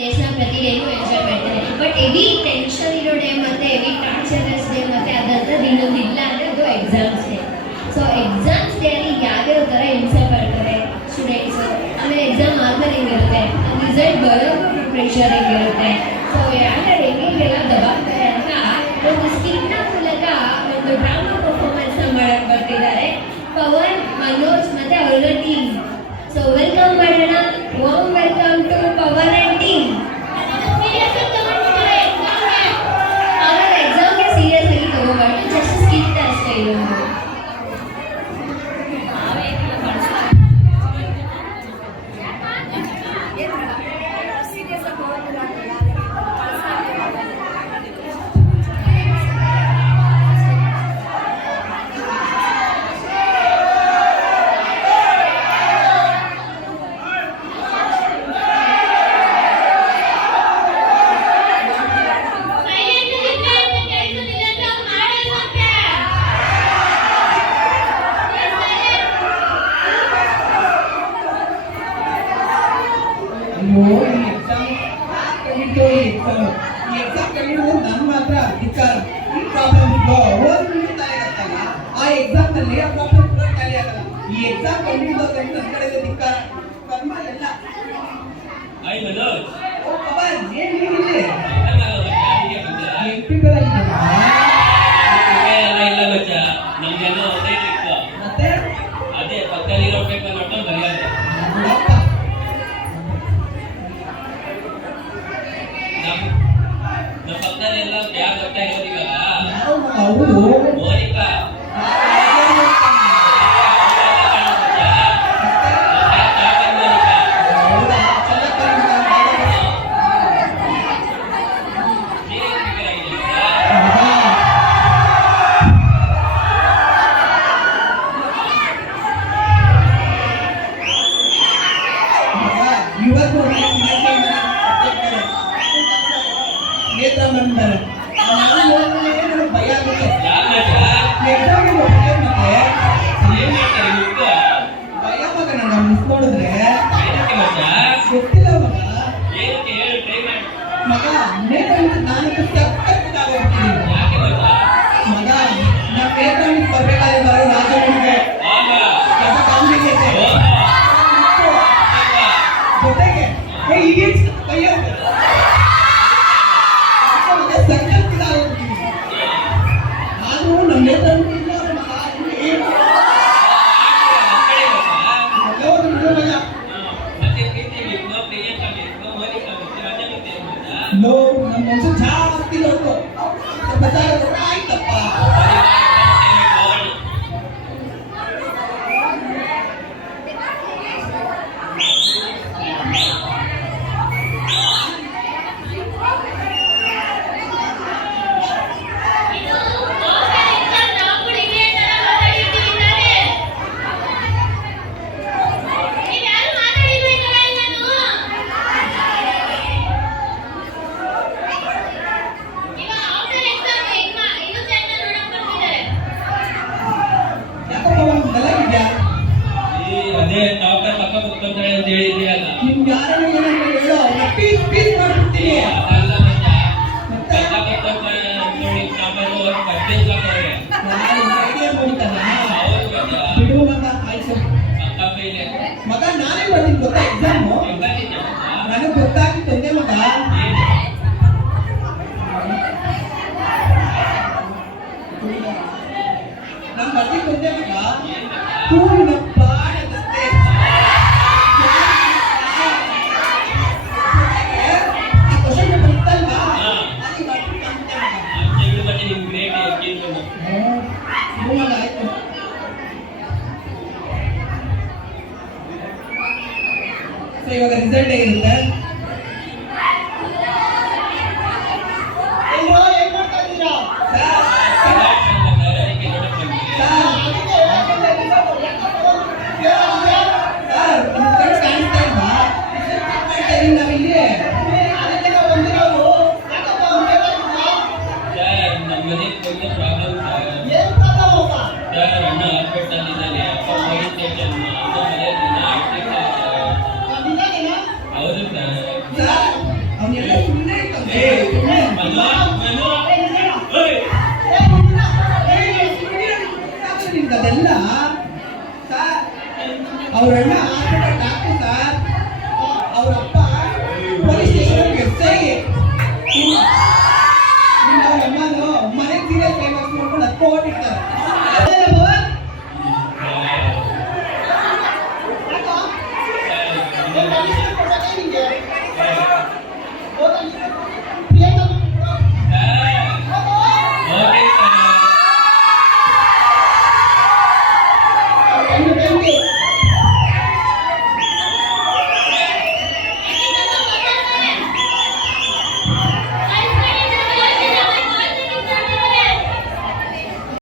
ಡೇಸ್ನ ಪ್ರತಿ ಡೇನು ಎಂಜಾಯ್ ಮಾಡ್ತಾರೆ. But heavy tension ಇರೋ ಡೇ ಮತ್ತು ಹೆವಿ ಟಾರ್ಚರಸ್ ಡೇ ಮತ್ತು ಅದಂಥದ್ದು ಇನ್ನೊಂದು ಇಲ್ಲ ಅಂದರೆ ಅದು exams day. So exams day ಅಲ್ಲಿ ಯಾವ್ಯಾವ ಥರ ಹಿಂಸೆ ಪಡ್ತಾರೆ ಸ್ಟೂಡೆಂಟ್ಸು, ಆಮೇಲೆ ಎಕ್ಸಾಮ್ ಆದ್ಮೇಲೆ ಹೆಂಗಿರುತ್ತೆ, ರಿಸಲ್ಟ್ ಬರೋದು ಪ್ರೆಷರ್ ಹೆಂಗಿರುತ್ತೆ, ಸೊ ಯಾರ್ಯಾರು ಹೆಂಗೆಲ್ಲ ದಬಾಕ್ತಾರೆ ಅಂತ ಒಂದು ಸ್ಕಿನ್ನ ಮೂಲಕ ಒಂದು ಡ್ರಾಮಾ ಪರ್ಫಾರ್ಮೆನ್ಸ್ನ ಮಾಡಕ್ಕೆ ಬರ್ತಿದ್ದಾರೆ ಪವನ್, ಮನೋಜ್ ಮತ್ತು ಅವರ ಟೀಮ್. ಸೊ ವೆಲ್ಕಮ್ ಮಾಡೋಣ. Warm welcome to Pavan and team. ಅವರ ಎಕ್ಸಾಮ್ಗೆ ಸೀರಿಯಸ್ ಆಗಿ ತಗೋಬಾರ್ದು, ಜಸ್ಟ್ ಸ್ಕಿಟ್ ಅಷ್ಟೇ ಇದೊಂದು. ನನ್ ಮಾತ್ರ ಧಿಕ್ಕಾರ. ಈ ಪ್ರಾಬ್ಲಮ್ ಆ ಎಕ್ಸಾಮ್ ನಲ್ಲಿ ಆ ಪ್ರಾಬ್ಲಮ್ ಕೂಡ ಖಾಲಿ ಆಗಲ್ಲ. ಈ ಎಕ್ಸಾಮ್ ಕಂಡು ನನ್ನ ಕಡೆ ಧಿಕ್ಕಾರ ಕರ್ಮ ಎಲ್ಲ. ಅದೇ ಪಕ್ಕದಲ್ಲಿರೋ ಪೇಪರ್ ನೋಡ್ಕೊಂಡು ಬರೆಯೋದು. ನಮ್ಮ ಪಕ್ಕದಲ್ಲೆಲ್ಲ ಯಾರು ಗೊತ್ತಾ ಇರೋದಿಲ್ಲ, ಮೋನಿಕಾ. ಭಯ ಆಗುತ್ತೆ ಭಯ ಮಗ ನನ್ನ ಮಿಸ್ ಮಾಡಿದ್ರೆ ಗೊತ್ತಿಲ್ಲ ಮಗ ನಾನು ಸಕ್ಕತ್ತಾಗೋಗ್ತೀನಿ ಮಗ. ನಾ ನೇತ್ರಾಣಿಗೆ ಬರ್ಬೇಕಾದ್ರೆ ಬರೋ ರಾಜನಿಗೆ ಜೊತೆಗೆ ಈಗ ಭಯ ಸಕ್ಕತ್ತಾಗೋಗ್ತೀನಿ. ನಾನು ನಮ್ಮ ನೇತ್ರಾಣಿಗೆ ನಮ್ಮ ಮನಸ್ಸು ಜಾಸ್ತಿ ನೋಡ್ಕೊ ಆಯ್ತಪ್ಪ. ಅದೇ ಟಾಪರ್ ಪಕ್ಕ ಕುತ್ಕೊಂತಾರೆ ಅಂತ ಹೇಳಿದ್ರಿ ಅಲ್ಲ, ನಿಮ್ಗೆ ಯಾರು ಹೇಳೋ ಪೀಸ್ ಪೀಸ್ ಮಾಡ್ಬಿಡ್ತೀನಿ. ಅದಲ್ಲ ಪಕ್ಕ ಕುತ್ಕೊಂತಾರೆ ನೋಡಿ ಟಾಪರ್ ಪರ್ಚೇಸ್ ಆಗ್ತವ್ರೆ ಬಿಡುವ ಮಗ. ಆಯ್ತು ಪಕ್ಕ ಫೈಲೆ ಮಗ. ನಾನೇ ಬರ್ತೀನಿ ಗೊತ್ತಾ ಎಕ್ಸಾಮು, ನನಗೆ ಗೊತ್ತಾಗಿತ್ತು ಒಂದೇ ಮಗ. ನಾನು ಬರ್ತೀನಿ ಒಂದೇ ಮಗ. ಹೂವಿನ ಪಾಡದಷ್ಟೇ ಆ ಕ್ವಶನ್ ಪೇಪರ್ ಇತ್ತಲ್ವಾ, ಅಲ್ಲಿ ಬರ್ತೀನಿ ಅಂತೆ ಮಗ. ಮತ್ತೆ ನಿಮ್ ಗ್ರೇಟ್ ಮಗ ಆಯ್ತು. ಸೊ ಇವಾಗ ರಿಸಲ್ಟ್ ಹೇಗಿರುತ್ತೆ? ಏನ್ ಮಾಡ್ತಾ ಇದ್ದೀರಾ ನಾವಿಲ್ಲಿ ಅಣ್ಣ ಹಾಸ್ಪಿಟಲ್ ಇದ್ದಾನೆ, ಅಪ್ಪ ಪೊಲೀಸ್ ಸ್ಟೇಷನ್, ಹೌದು ಸರ್. ಅವನ್ನೆಲ್ಲ ಸುಮ್ಮನೆ ಏ, ಮಲ್ಲು, ಮಲ್ಲು. ಏಯ್, ಅದೆಲ್ಲ ಅವ್ರ ಅಣ್ಣ